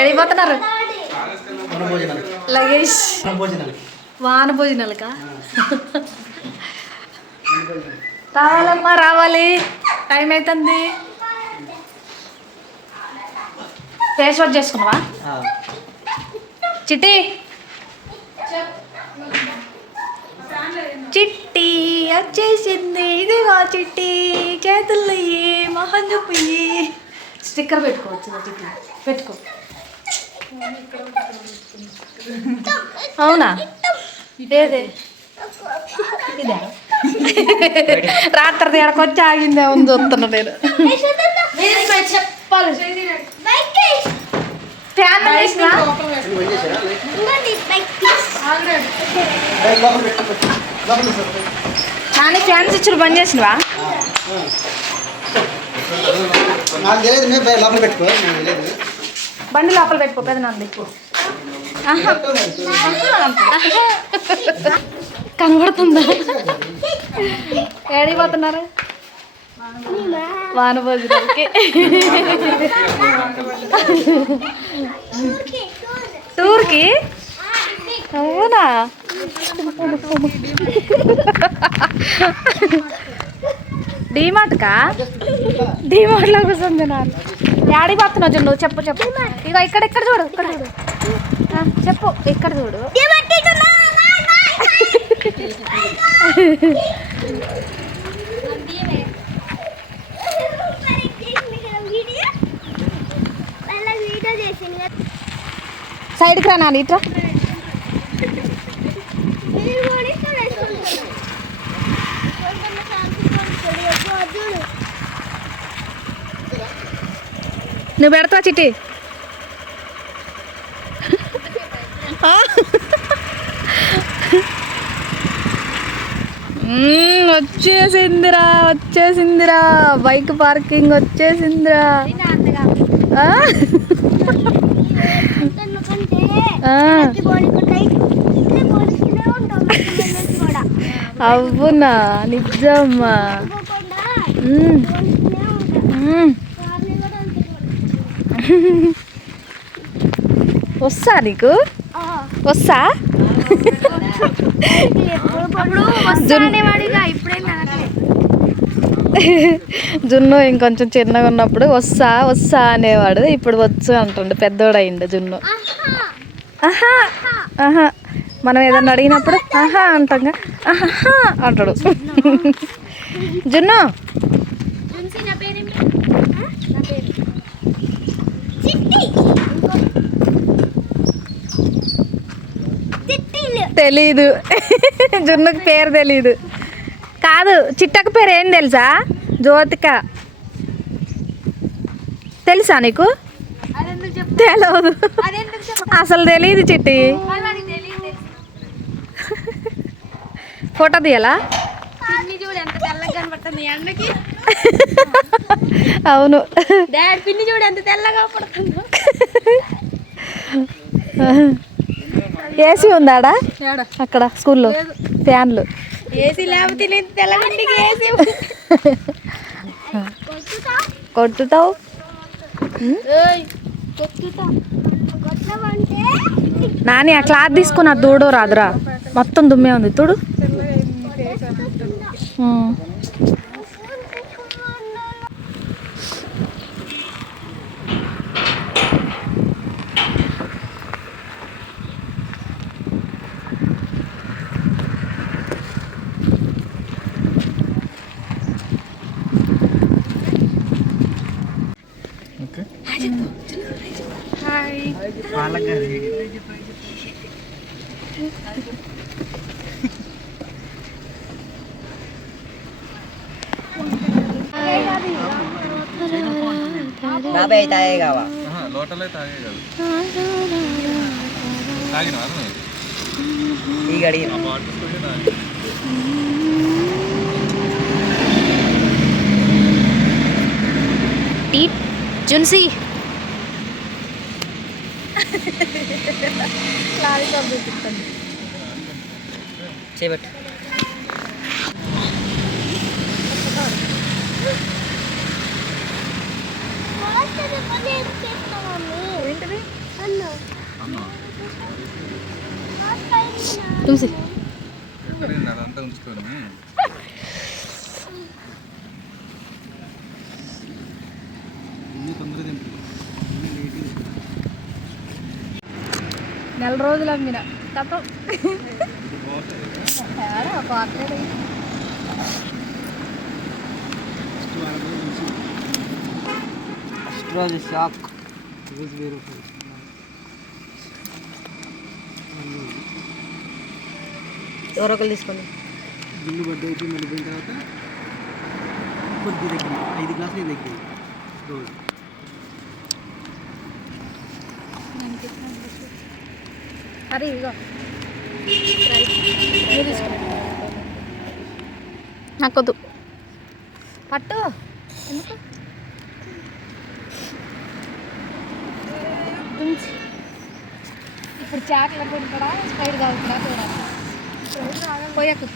ఎడిపోతున్నారు లగేష్ వాన భోజనాలుగా రావాలమ్మా రావాలి, టైం అవుతుంది. ఫేస్ వాష్ చేసుకున్నావా చిట్టి? చిట్టి వచ్చేసింది, ఇదిగో చిట్టి చేతుల్లో మొహం చూపి. స్టిక్కర్ పెట్టుకోవచ్చు చిట్టి, పెట్టుకో. అవునా? ఇదే ఇదే రాత్రి ఎక్కడికొచ్చి ఆగిందే ఉంది చూస్తున్నా నేను. చెప్పాలి ఫ్యాన్ నాని ఫ్యాన్స్ ఇచ్చారు, బంద్ చేసినవా? బండి లోపల పెట్టుకో, పెద్ద నాన్న కనబడుతుందా? ఏడిపోతున్నారు వాన భోజనాలకి. టూర్కి? అవునా? డీమార్ట్కా? డీమార్ట్లో కూర్చుంది నాన్న. యాడికి పోతున్నావు జున్ను? చెప్పు చెప్పు. ఇక ఇక్కడ ఇక్కడ చూడు, ఇక్కడ చూడు, చెప్పు ఇక్కడ చూడు. సైడ్కి రా నాన్న, ఇట్రా. నువ్వు పెడతావా చిట్టి? వచ్చేసిందిరా వచ్చేసిందిరా, బైక్ పార్కింగ్ వచ్చేసిందిరా. అవునా? నిజమ్మా? వస్తా నీకు? వస్తా? జున్ను ఇంకొంచెం చిన్నగా ఉన్నప్పుడు వస్తా వస్తా అనేవాడు, ఇప్పుడు వచ్చు అంటుండే, పెద్దోడు అయిండు జున్ను. ఆహా ఆహా, మనం ఏదన్నా అడిగినప్పుడు ఆహా అంటాం, ఆహా అంటాడు జున్ను. తెలీదు, జున్నుకి పేరు తెలీదు. కాదు, చిట్టక పేరు ఏం తెలుసా? జ్యోతిక. తెలుసా నీకు? తెలియదు, అసలు తెలీదు చిట్టి. ఫోటో తీయాలా? అవును, పిన్ని చూడు ఎంత తెల్లగా పడుతుందో. ఏసీ ఉందాడా అక్కడ స్కూల్లో? ఫ్యాన్లు. ఏసీ లేకపోతే తెల్లగంటికి ఏసీ కొట్టుతావు. నాని ఆ క్లాత్ తీసుకుని అది దూడో రాదురా, మొత్తం దుమ్మే ఉంది చూడు. బాబాయ్ తాగేగావా? లోటలే తాగే కాదు, తాగినా ಈಗ ಅಡಿಗೆ టీట్ జున్సీ చేయబట్టు తులసి అదంతా ఉంచుకొని నెల రోజులు అమ్మిన తప్ప రోజు షాక్ ఎవరో ఒకరు తీసుకోండి. గిన్నె బడ్డ అయితే వెళ్ళిపోయిన తర్వాత కొద్ది దగ్గర 5 గ్లాసులు దగ్గర రోజు అరే ఇదిగో నాకొద్దు పట్టు ఎందుకు ఇప్పుడు చాట్ల కొడుకుడా స్పైడ్ కావుతుందా చూడాలి పోయాకు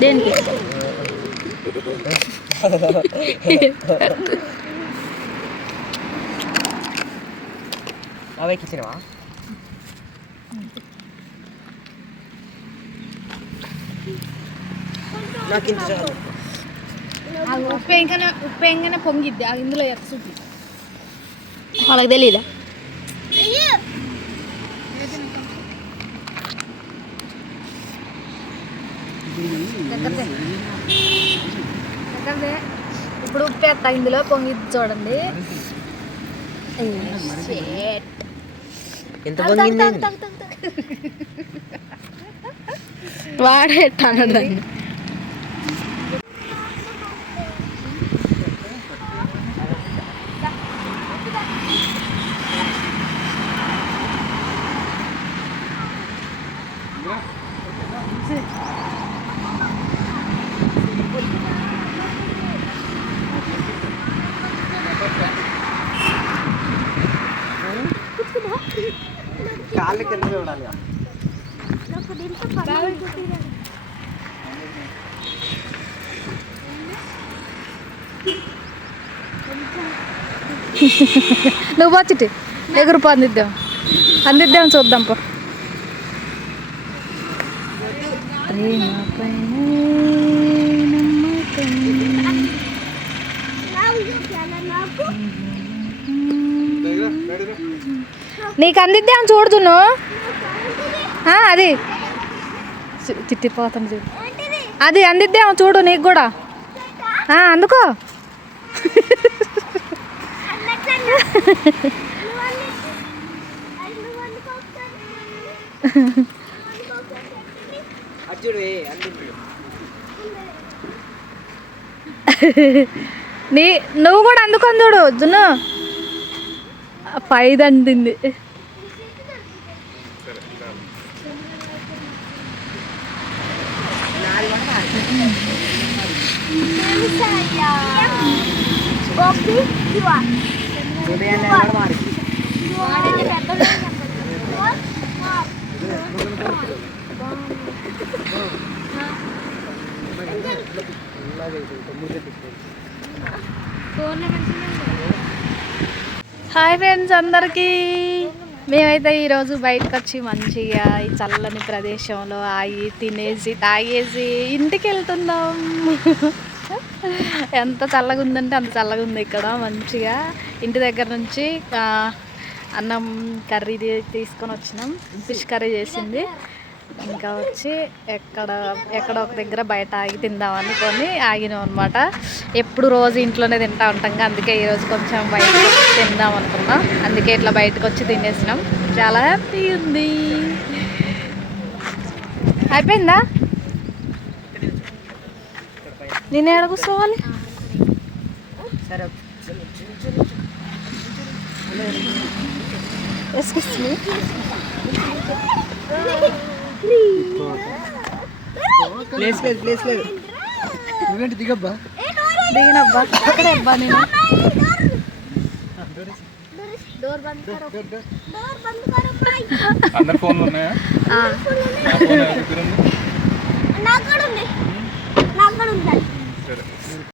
దేనికి బాబాయ్కి ఇచ్చినవా? నాకు ఇంత చాలు. ఉప్పు ఎంగానే పొంగిద్ది ఇందులో చూపి వాళ్ళకి తెలీదా? దగ్గరదే ఇప్పుడు ఉప్పు వేస్తా ఇందులో పొంగిద్ది చూడండి ఎంత పొంగింది? వాడే అన్నాడు. కాళ్ళ కింద చూడాలి. నువ్వు వచ్చిటి ఎగురుపో అందిద్దాం చూద్దాం పో నీకు అందిద్దాం చూడుతును అది తిట్టిపోతాను చూడు అది అందిద్దాం చూడు నీకు కూడా అందుకో నువ్వు కూడా అందుకొని చూడు జున్ను పైదండింది హాయ్ ఫ్రెండ్స్ అందరికీ మేమైతే ఈరోజు బయటకు వచ్చి మంచిగా ఈ చల్లని ప్రదేశంలో ఆగి తినేసి తాగేసి ఇంటికి వెళ్తున్నాం. ఎంత చల్లగా ఉందంటే అంత చల్లగా ఉంది ఇక్కడ. మంచిగా ఇంటి దగ్గర నుంచి అన్నం కర్రీ తీసుకొని వచ్చినాం. ఫిష్ కర్రీ చేసింది. ఇంకా వచ్చి ఎక్కడ ఒక దగ్గర బయట ఆగి తిందాం అనుకొని ఆగినాం అనమాట. ఎప్పుడు రోజు ఇంట్లోనే తింటా ఉంటాం, అందుకే ఈరోజు కొంచెం బయటకు వచ్చి తిందాం అనుకున్నాం. అందుకే ఇట్లా బయటకు వచ్చి తినేసినాం. చాలా హ్యాపీ ఉంది. అయిపోయిందా? నేను ఎక్కడ కూర్చోవాలి? ప్లేస్ లేదు. నువ్వేంటి దిగబ్బా? దిగినబ్బా అక్కడే అబ్బా నేను అందరి ఫోన్లు ఉన్నాయా? నా ఫోన్ ఎవరి దగ్గర ఉంది? నాకు కూడా ఉంది. సరే.